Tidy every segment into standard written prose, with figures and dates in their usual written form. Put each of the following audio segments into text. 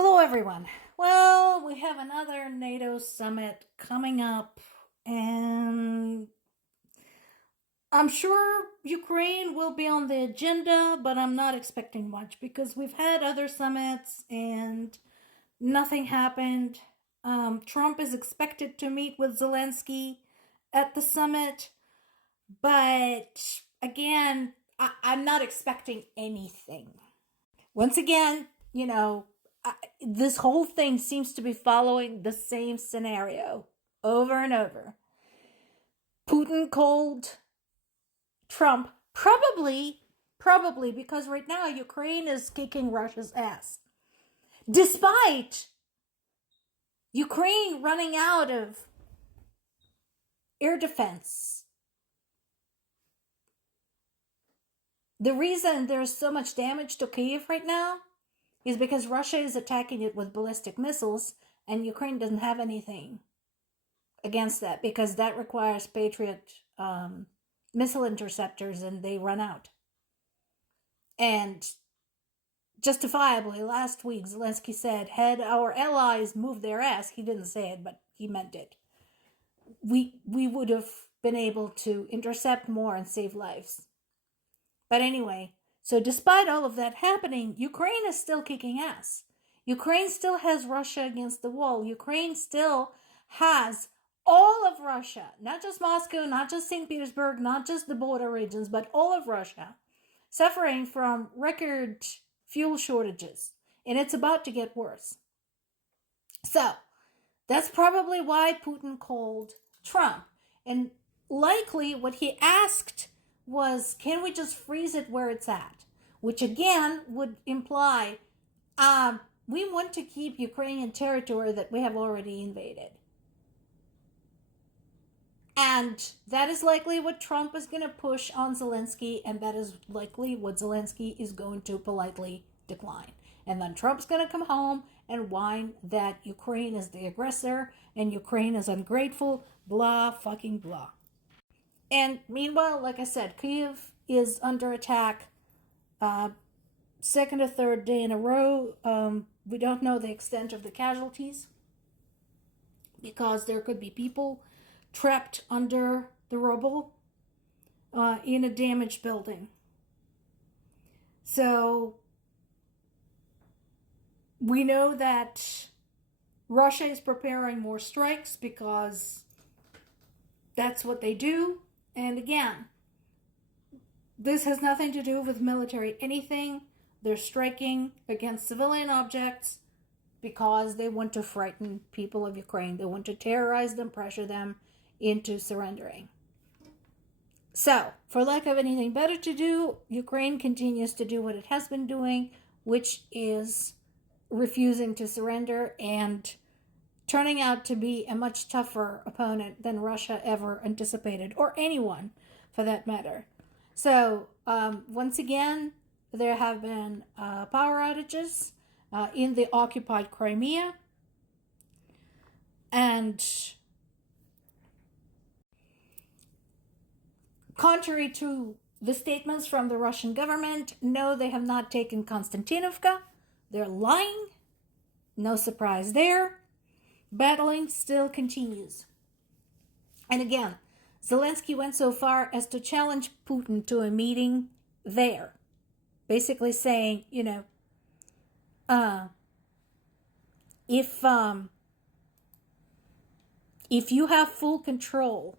Hello, everyone. Well, we have another NATO summit coming up, and I'm sure Ukraine will be on the agenda, but I'm not expecting much because we've had other summits and nothing happened. Trump is expected to meet with Zelensky at the summit, but again, I'm not expecting anything. Once again, this whole thing seems to be following the same scenario over and over. Putin called Trump, probably because right now Ukraine is kicking Russia's ass. Despite Ukraine running out of air defense. The reason there's so much damage to Kyiv right now is because Russia is attacking it with ballistic missiles and Ukraine doesn't have anything against that because that requires Patriot missile interceptors and they run out. And justifiably, last week Zelensky said, had our allies moved their ass, he didn't say it, but he meant it, we would have been able to intercept more and save lives. But anyway, so despite all of that happening, Ukraine is still kicking ass. Ukraine still has Russia against the wall. Ukraine still has all of Russia, not just Moscow, not just St. Petersburg, not just the border regions, but all of Russia, suffering from record fuel shortages. And it's about to get worse. So, that's probably why Putin called Trump. And likely what he asked was, can we just freeze it where it's at? Which again would imply we want to keep Ukrainian territory that we have already invaded. And that is likely what Trump is going to push on Zelensky, and that is likely what Zelensky is going to politely decline. And then Trump's going to come home and whine that Ukraine is the aggressor and Ukraine is ungrateful, blah, fucking blah. And meanwhile, like I said, Kyiv is under attack second or third day in a row. We don't know the extent of the casualties because there could be people trapped under the rubble in a damaged building. So we know that Russia is preparing more strikes because that's what they do. And again, this has nothing to do with military anything. They're striking against civilian objects because they want to frighten people of Ukraine. They want to terrorize them, pressure them into surrendering. So, for lack of anything better to do, Ukraine continues to do what it has been doing, which is refusing to surrender and turning out to be a much tougher opponent than Russia ever anticipated, or anyone for that matter. So, once again, there have been power outages in the occupied Crimea. And contrary to the statements from the Russian government, no, they have not taken Konstantinovka. They're lying. No surprise there. Battling still continues. And again, Zelensky went so far as to challenge Putin to a meeting there. Basically saying, if you have full control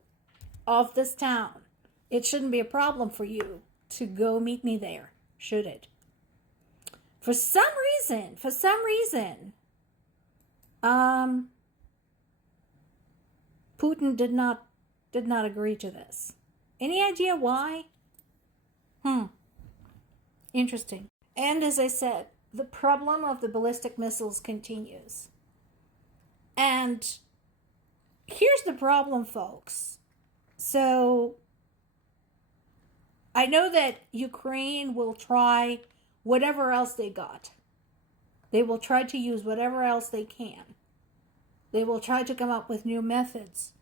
of this town, it shouldn't be a problem for you to go meet me there, should it? For some reason, Putin did not agree to this. Any idea why? Interesting. And as I said, the problem of the ballistic missiles continues. And here's the problem, folks. So, I know that Ukraine will try whatever else they got. They will try to use whatever else they can. They will try to come up with new methods.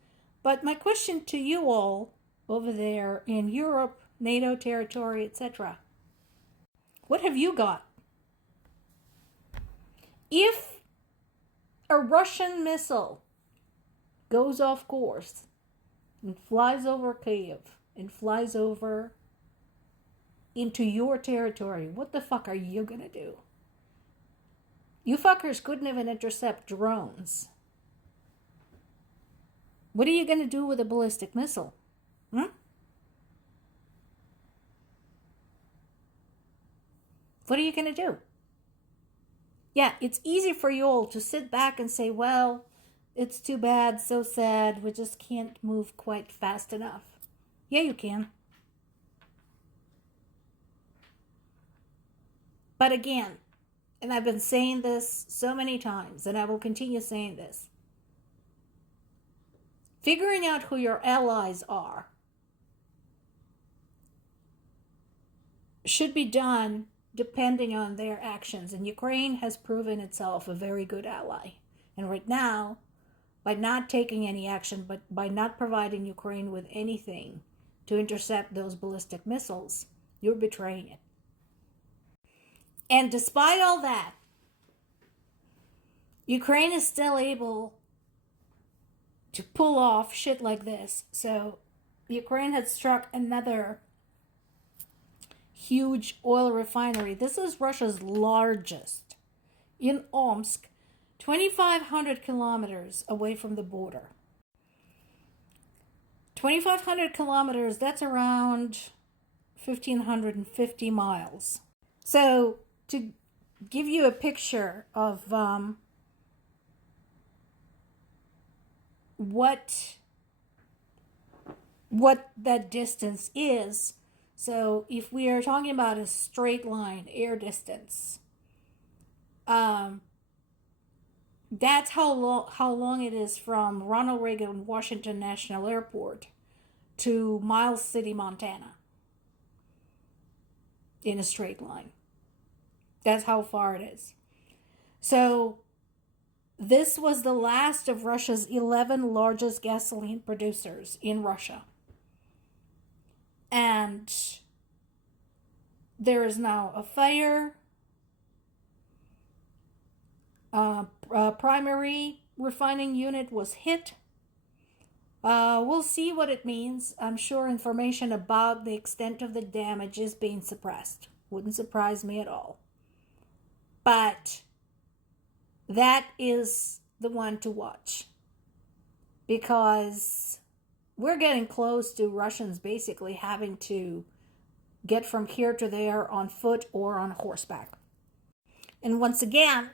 But my question to you all over there in Europe, NATO territory, etc., what have you got? If a Russian missile goes off course and flies over Kyiv and flies over into your territory, what the fuck are you gonna do? You fuckers couldn't even intercept drones. What are you gonna do with a ballistic missile? What are you gonna do? Yeah, it's easy for you all to sit back and say, well, it's too bad, so sad, we just can't move quite fast enough. Yeah, you can. But again, and I've been saying this so many times, and I will continue saying this, figuring out who your allies are should be done depending on their actions. And Ukraine has proven itself a very good ally. And right now, by not taking any action, but by not providing Ukraine with anything to intercept those ballistic missiles, you're betraying it. And despite all that, Ukraine is still able to pull off shit like this. So Ukraine had struck another huge oil refinery. This is Russia's largest, in Omsk, 2,500 kilometers away from the border. 2,500 kilometers, that's around 1,550 miles. So to give you a picture of what that distance is, so if we are talking about a straight line air distance, that's how long it is from Ronald Reagan Washington National Airport to Miles City, Montana, in a straight line. That's how far it is. So this was the last of Russia's 11 largest gasoline producers in Russia. And there is now a fire. Primary refining unit was hit. We'll see what it means. I'm sure information about the extent of the damage is being suppressed. Wouldn't surprise me at all. But that is the one to watch, because we're getting close to Russians basically having to get from here to there on foot or on horseback. And once again,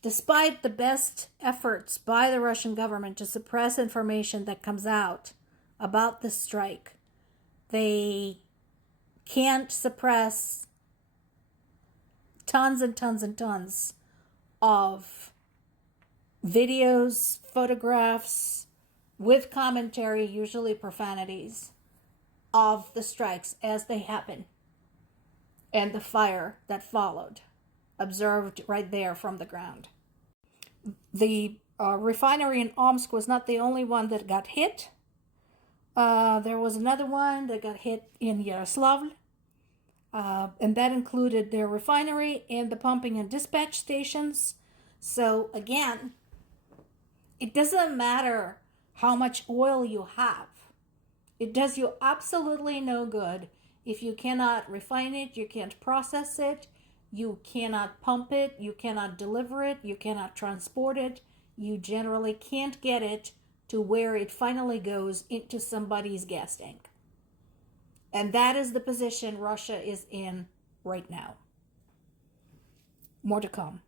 despite the best efforts by the Russian government to suppress information that comes out about the strike, they can't suppress tons and tons and tons of videos, photographs, with commentary, usually profanities, of the strikes as they happen and the fire that followed, observed right there from the ground. The refinery in Omsk was not the only one that got hit. There was another one that got hit in Yaroslavl, and that included their refinery and the pumping and dispatch stations. So again, it doesn't matter how much oil you have. It does you absolutely no good if you cannot refine it, you can't process it, you cannot pump it, you cannot deliver it, you cannot transport it, you generally can't get it to where it finally goes into somebody's gas tank. And that is the position Russia is in right now. More to come.